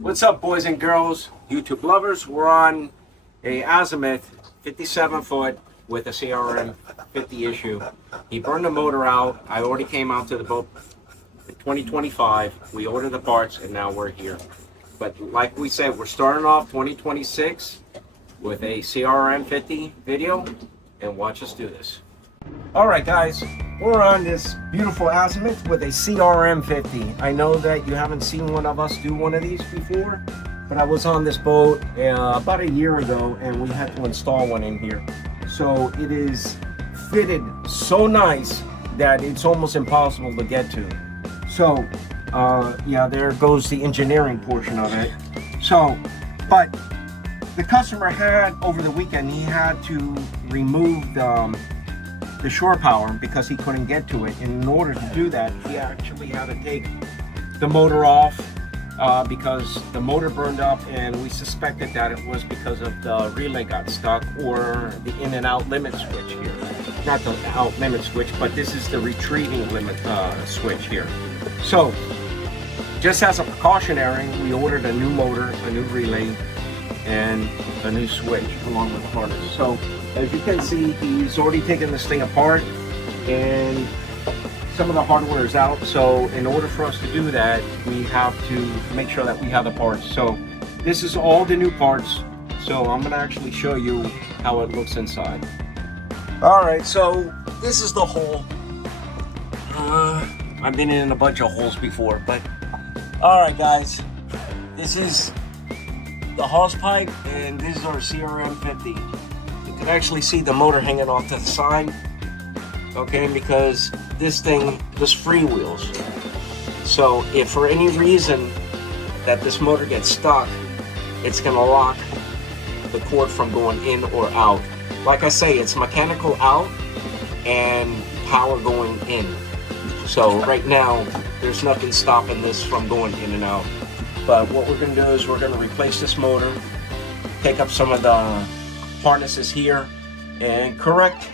What's up, boys and girls, YouTube lovers? We're on a Azimut 57 foot with a CRM-50 issue. He burned the motor out. I already came out to the boat in 2025. We ordered the parts and now we're here. But like we said, we're starting off 2026 with a CRM-50 video, and watch us do this. All right, guys, we're on this beautiful Azimut with a CRM-50. I know that you haven't seen one of us do one of these before, but I was on this boat about a year ago and we had to install one in here. So it is fitted so nice that it's almost impossible to get to. So yeah, there goes the engineering portion of it. So, but the customer had, over the weekend, he had to remove the shore power because he couldn't get to it. And in order to do that, he actually had to take the motor off because the motor burned up, and we suspected that it was because of the relay got stuck or the in and out limit switch here. Not the out limit switch, but this is the retrieving limit switch here. So just as a precautionary, we ordered a new motor, a new relay, and a new switch along with the harness. So as you can see, he's already taken this thing apart and some of the hardware is out. So in order for us to do that, we have to make sure that we have the parts. So this is all the new parts. So I'm gonna actually show you how it looks inside. All right, so this is the hole. I've been in a bunch of holes before, but all right, guys, this is the hose pipe and this is our CRM-50. You can actually see the motor hanging off to the side, okay, because this thing just freewheels. So if for any reason that this motor gets stuck, it's gonna lock the cord from going in or out. Like I say, it's mechanical out and power going in. So right now, there's nothing stopping this from going in and out. But what we're gonna do is we're gonna replace this motor, take up some of the harnesses here, and correct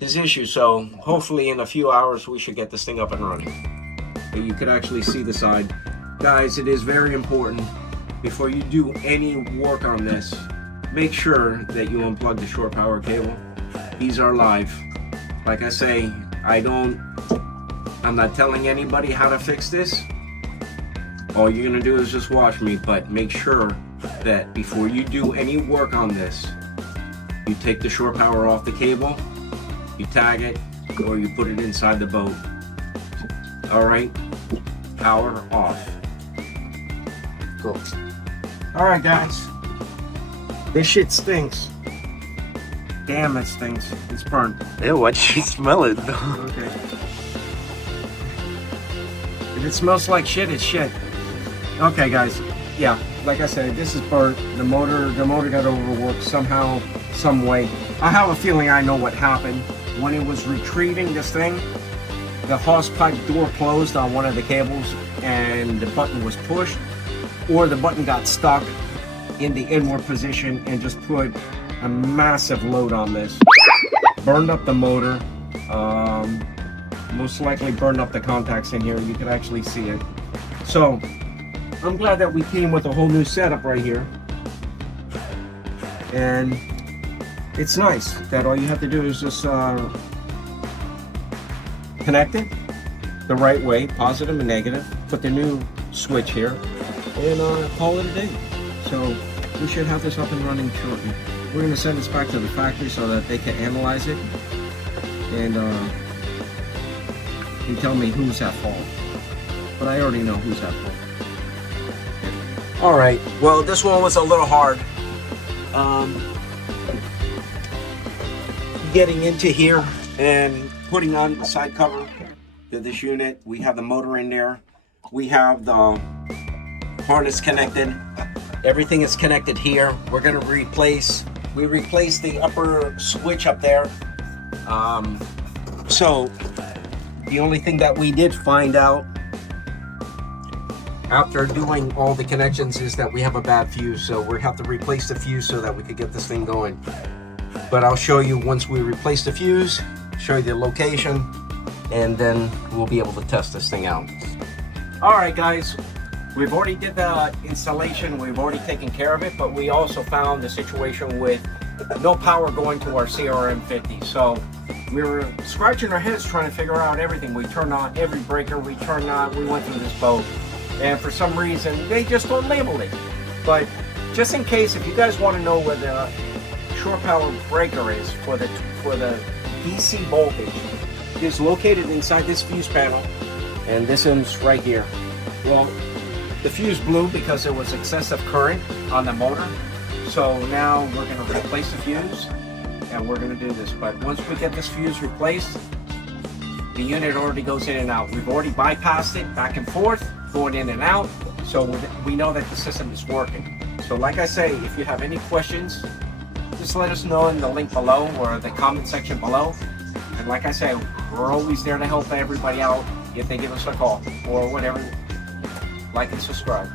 his issue. So hopefully in a few hours, we should get this thing up and running. But you can actually see the side. Guys, it is very important, before you do any work on this, make sure that you unplug the shore power cable. These are live. Like I say, I'm not telling anybody how to fix this. All you're gonna do is just watch me, but make sure that before you do any work on this, you take the shore power off the cable, you tag it, or you put it inside the boat. All right, power off. Cool. All right, guys, this shit stinks. Damn, it stinks. It's burnt. Ew, why'd you smell it? Okay. If it smells like shit, it's shit. Okay, guys. Yeah, like I said, this is burnt. The motor got overworked somehow, some way. I have a feeling I know what happened. When it was retrieving this thing, the hose pipe door closed on one of the cables and the button was pushed, or the button got stuck in the inward position and just put a massive load on this. Burned up the motor. Most likely burned up the contacts in here. You can actually see it. So I'm glad that we came with a whole new setup right here. And it's nice that all you have to do is just connect it the right way, positive and negative. Put the new switch here and call it a day. So we should have this up and running shortly. We're going to send this back to the factory so that they can analyze it and tell me who's at fault. But I already know who's at fault. All right, well, this one was a little hard. Getting into here and putting on the side cover to this unit. We have the motor in there. We have the harness connected. Everything is connected here. We're gonna replace the upper switch up there. So the only thing that we did find out after doing all the connections is that we have a bad fuse. So we have to replace the fuse so that we could get this thing going. But I'll show you once we replace the fuse, show you the location, and then we'll be able to test this thing out. All right, guys. We've already did the installation, we've already taken care of it, but we also found the situation with no power going to our CRM-50. So we were scratching our heads trying to figure out everything. We turned on every breaker, we went through this boat, and for some reason they just don't label it. But just in case, if you guys want to know where the shore power breaker is for the DC voltage, it is located inside this fuse panel, and this is right here. Well, the fuse blew because there was excessive current on the motor. So now we're going to replace the fuse, and we're going to do this. But once we get this fuse replaced, the unit already goes in and out. We've already bypassed it back and forth, going in and out, so we know that the system is working. So like I say, if you have any questions, just let us know in the link below or the comment section below. And like I say, we're always there to help everybody out if they give us a call or whatever. Like and subscribe.